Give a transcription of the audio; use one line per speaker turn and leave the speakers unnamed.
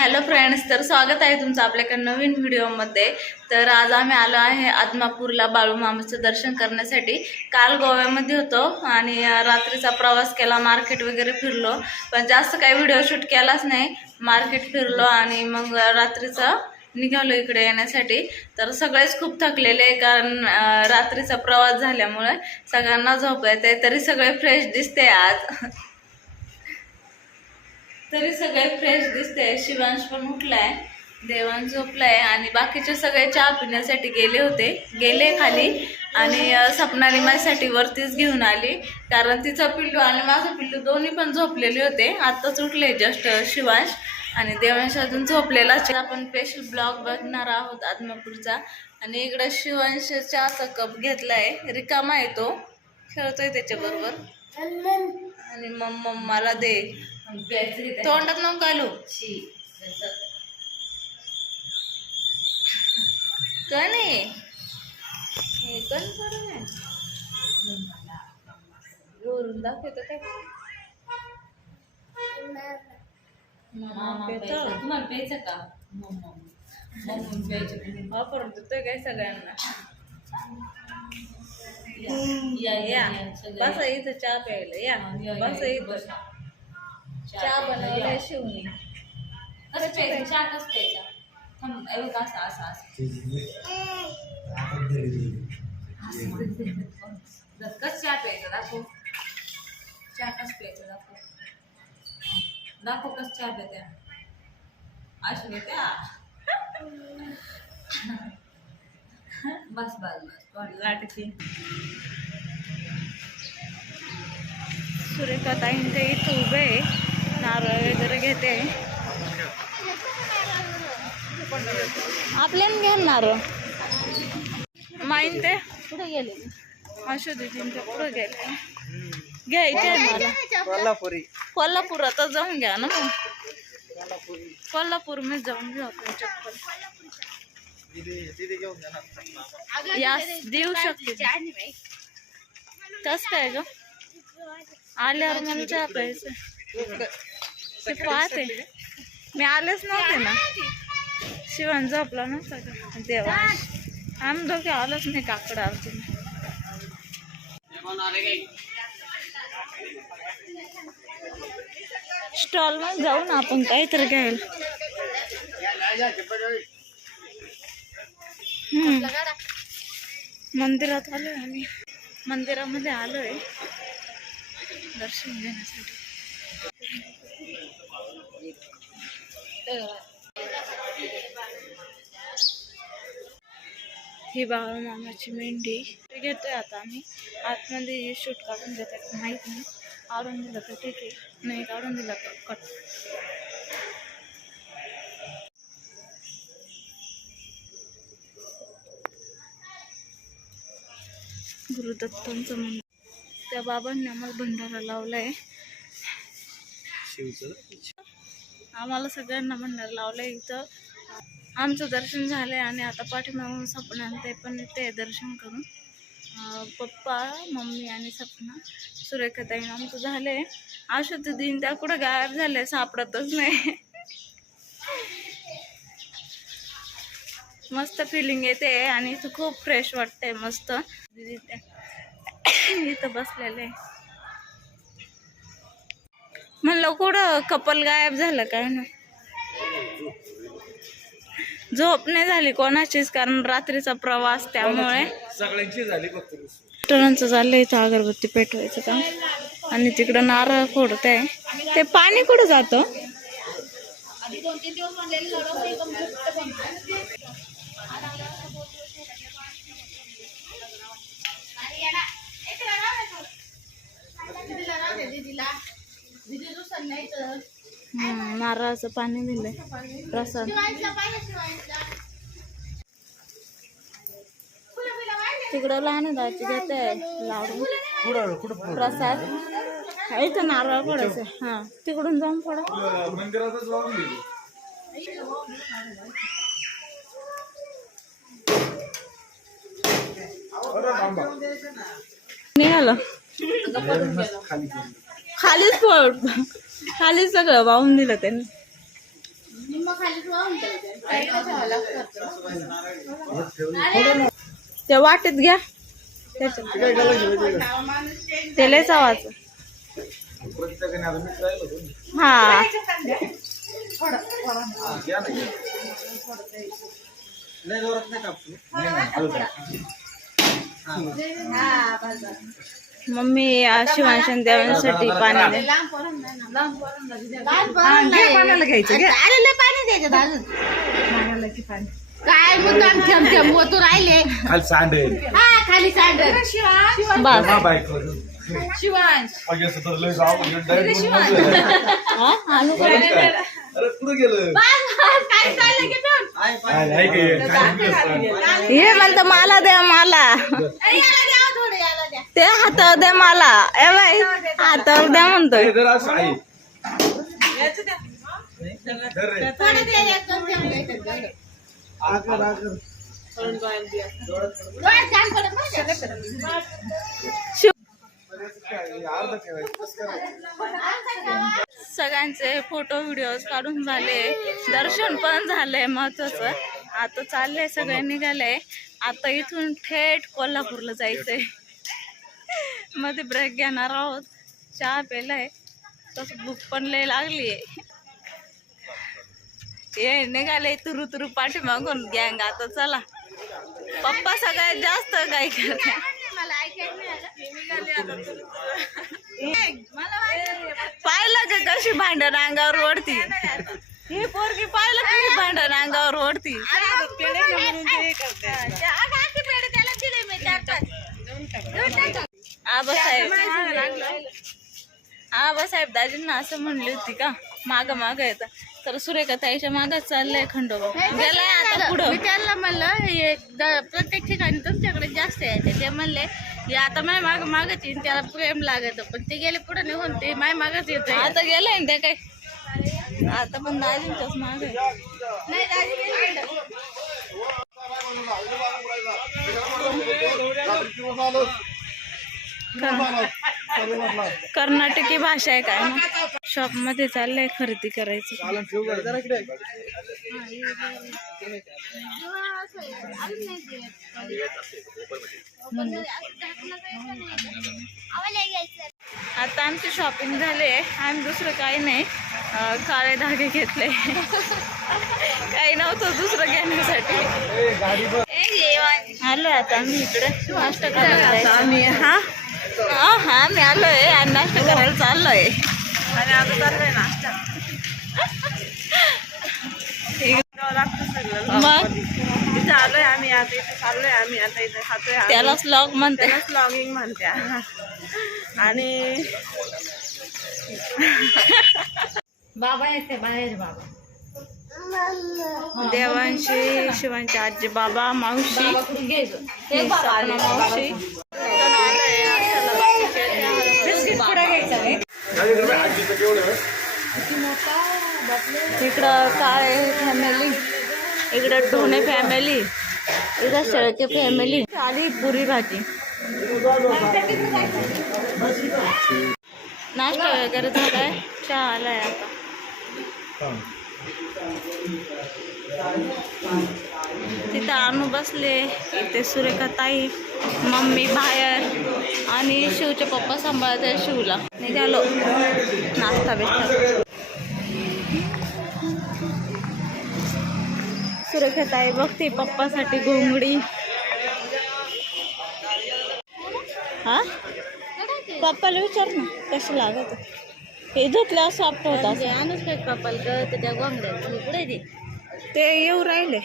Hello friends तर स्वागत आहे तुमचं आपल्याकडे नवीन व्हिडिओमध्ये. तर आज आम्ही आलो आहे आदमापूरला बाळूमामाचं दर्शन करण्यासाठी. काल गोव्यामध्ये होतो आणि रात्रीचा प्रवास केला मार्केट वगैरे फिरलो. पण जास्त काही व्हिडिओ शूट केलाच नाही. मार्केट फिरलो आणि मग रात्रीचं निघालो इकडे येण्यासाठी. तर सगळेच खूप थकलेले कारण रात्रीचा प्रवास झाल्यामुळे सगळ्यांना झोप येते तरी सगळे फ्रेश दिसते आज. तरी सगळे फ्रेश दिसते शिवांश पण उठलाय. देवान झोपलाय. आणि बाकीचे सगळे चहा पिण्यासाठी गेले होते. गेले खाली. आणि सपनाली माझ्यासाठी वरतीच घेऊन आली. कारण तिचा पिल्लू आणि माझा पिल्लू दोन्ही पण झोपलेले होते. आत्ताच उठले जस्ट शिवांश. आणि देवांश अजून झोपलेला आपण स्पेशल ब्लॉग बघणार आहोत आत्मापूरचा आणि इकडं शिवांश चहाचा कप घेतलाय. रिकामा येतो खेळतोय त्याच्याबरोबर. आणि मग मला दे. तोंडात नको घालू कणी हे कण बरं नाही. वरून दाखवतो काय.
तुम्हाला प्यायचं का?
देतोय काय सगळ्यांना?
या
या. बस इथं चहा प्यायला. या. बस इथं. चहा बनवलाय शिवणी
कसं प्यायचं चहा कसं प्यायचा? थांब हे बघ असं असं कसं चहा प्यायचं दाखव. चहा कसं प्यायचं दाखव. दाखव कसं चहा प्यायच्या अशी प्यायच्या बस बस बस.
लाटकी सुरेखा ताईन ते इथं उभे आहे. नारळ वगैरे घेते. आपल्याला घ्या नारळ. माईन ते.
कुठे गेले.
अशो दिदींच्या पुढे गेले. घ्यायचे आहे मला
कोल्हापुरी.
कोल्हापुरातच जाऊन घ्या ना. मग कोल्हापूर. मध्ये जाऊन घेऊ आपण चप्पल. या देऊ शकते. कस काय ग? आल्यावर मला चहा प्यायचं ते पाहते. मी आलेच नव्हते ना. शिवण झोपला नव्हता का? देवा. आम्ही दोघे आलोच नाही काकड आरती स्टॉलमध्ये जाऊ ना आपण काहीतरी घ्यायला. मंदिरात आलोय आम्ही. मंदिरामध्ये आलोय. दर्शन घेण्यासाठी. ही बाळूमामाची मेंढी. ते घेतोय आता आम्ही. आतमध्ये शूट काढून देतात. माहीत नाही. काढून दिलं तर ठीक आहे. नाही काढून दिलं तर कट गुरुदत्तांचं मंदिर. त्या बाबांनी आम्हाला भंडारा लावलाय.
शिवचं?
आम्हाला सगळ्यांना भंडारा लावलाय इथं. आमचं दर्शन झालंय आणि आता पाठीमागून सपना ते पण येते दर्शन करून. पप्पा मम्मी आणि सपना सुरेखाताईन आमचं झालंय. आशुत दिन त्या कुठं गायब झाले सापडतच नाही. मस्त फिलिंग येते आणि इथं खूप फ्रेश वाटतंय मस्त. इथं बसलेले. म्हणलं कुठं कपल गायब झालं काय ना? झोप नाही झाली कोणाचीच कारण रात्रीचा प्रवास त्यामुळे.
सगळ्यांची झाली
चाललं इथं अगरबत्ती पेटवायचं काम. आणि तिकडं नारळ फोडत आहे ते पाणी कुठं जातं? हम्म, नारळाचं पाणी दिलंय. प्रसाद. तिकडं लहान दाची घेते. लाडू. प्रसाद. इथं नारळ पडायचं हा तिकडून जाऊन
पडा
निघालं.
खाली
खालीच पड खालीच सगळं वाहून दिलं त्यांनी. त्या वाटेत घ्या. ते लयच आवाज. हा.
नाही
मम्मी शिवांशन देवांसाठी पाणी दे.
काय मुद्दाम थेंब थेंब ओतू राहिले.
खाली सांडेल
हा खाली सांडल शिवांश.
हा? हे म्हणतं मला द्या मला. ते हातावर द्या मला. ए बाई हातावर द्या म्हणतोय? सगळ्यांचे फोटो व्हिडिओ काढून झाले. दर्शन पण झालंय महत्वाचं. आता चाललंय सगळे निघाले. आता इथून थेट कोल्हापूरला जायचंय. मध्ये ब्रेक घेणार आहोत. चहा पेलाय तसं भूक पण लय लागलीये. ये निघाले तुरु तुरु पाठी मागून गँग. आता चला. पप्पा सगळ्यात जास्त काय करते पाहिलं का कशी भांडण अंगावर ओढती? ही पोरगी पाहिलं कशी भांडण अंगावर ओढती? आबासाहेब आबासाहेब दाजींना असं म्हणली होती का माग माग येतं. तर सुरेखा ताईच्या मागच चाललंय खंडोबा. गेलाय आता पुढं.
मी त्यांना म्हणलं हे द- प्रत्येक ठिकाणी तुमच्याकडे जास्त आहे ते. म्हणले हे आता माय माग मागच येईन त्याला प्रेम लागत. पण ते गेले पुढे निघून ते माय मागच येत
आता गेलाय ना ते काय? आता पण दाजींच्याच माग आहे.
नाही.
कर्नाटकी भाषा आहे काय शॉपमध्ये चाललंय खरेदी करायचं. आता आमची शॉपिंग झाली आहे. आम्ही दुसरं काही नाही. काळे धागे घेतले. काही नव्हतं दुसरं घेण्यासाठी. आलो आता आम्ही इकडे. नाश्ता करायला आम्ही हा? आम्ही आलोय आणि नाश्ता करायला चाललोय. आणि आता चाललोय नाश्ता. मग?
इथे आलोय आम्ही आता इथे चाललोय आम्ही आता इथे खातोय.
त्यालाच लॉग म्हणते.
लॉगिंग म्हणत्या आणि
बाबा येते बाहेर बाबा.
देवांशी शिवांची आजी बाबा मावशी. ही मावशी. इकडे काळे फॅमिली इकडं ढोणे फॅमिली इकडं शेळके फॅमिली आली पुरी भाजी. नाश्ता वगैरे झालाय? चहा आलाय आता. तिथं आणू बसले इथे सुरेखा ताई मम्मी बाहेर आणि शिवचे पप्पा सांभाळत शिवला. निघालो. नाश्ता बिस्ता सुरेखाताई बघते पप्पासाठी घोंगडी. हा? पप्पाला विचार ना कशी लागत? हे धुतलं असं आपलं होतं असं.
अनुष्का कपाल गळत त्या गोंगड्या पुढे दे
ते येऊ राहिले